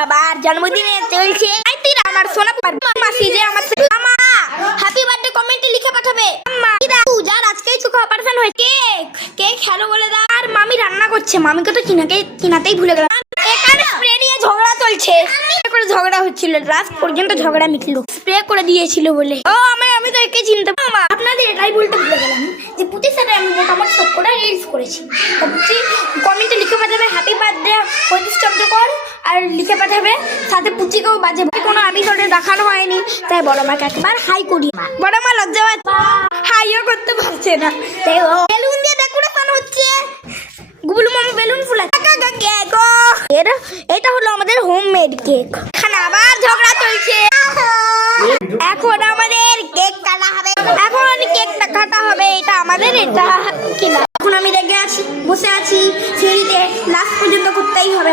বাবার জন্মদিনে চলছে আমার সোনা মাসি যে আমার মামা হ্যাপি বার্থডে কমেন্টে লিখে পাঠাবে। যার আজকেই চোখে অপারেশন হয় কেক কেক হ্যালো বলে দাও। আর মামি রান্না করছে, মামিকে তো কিনাতেই ভুলে গেলাম। এখানে স্প্রে নিয়ে ঝগড়া চলছে, করে ঝগড়া হচ্ছিল, লাস্ট পর্যন্ত ঝগড়া মিটলো স্প্রে করে দিয়েছিল বলে। ও আমি তো একে চিনতে মামা আপনাদের এটাই বলতে ভুলে গেলাম যে পুতির সাথে আমি মোটামুটি সব করে রিলস করেছি। পুতি কমেন্টে লিখে পাঠাবে হ্যাপি বার্থডে 35 শব্দ কর আর লিখে পাঠাবে সাথে পুচিকেও বাজে কোনো এপিসোডে দেখানো হয়নি, তাই বড় মাকে একবার হাই করি। বড় মা লজ্জা পাচ্ছে, হাইও করতে পারছে না। তাই বেলুন দিয়ে ডেকোরেশন হচ্ছে, গুবলু মামা বেলুন ফুলাচ্ছে। কেক এটা হলো আমাদের হোমমেড কেক। এখানে আবার ঝগড়া চলছে। এখন আমাদের কেক কাটা হবে, এখন কেকটা কাটা হবে। এটা আমাদের, এটা কিনা। এখন আমি রেগে আছি, বসে আছি সিঁড়িতে, লাস্ট পর্যন্ত করতেই হবে।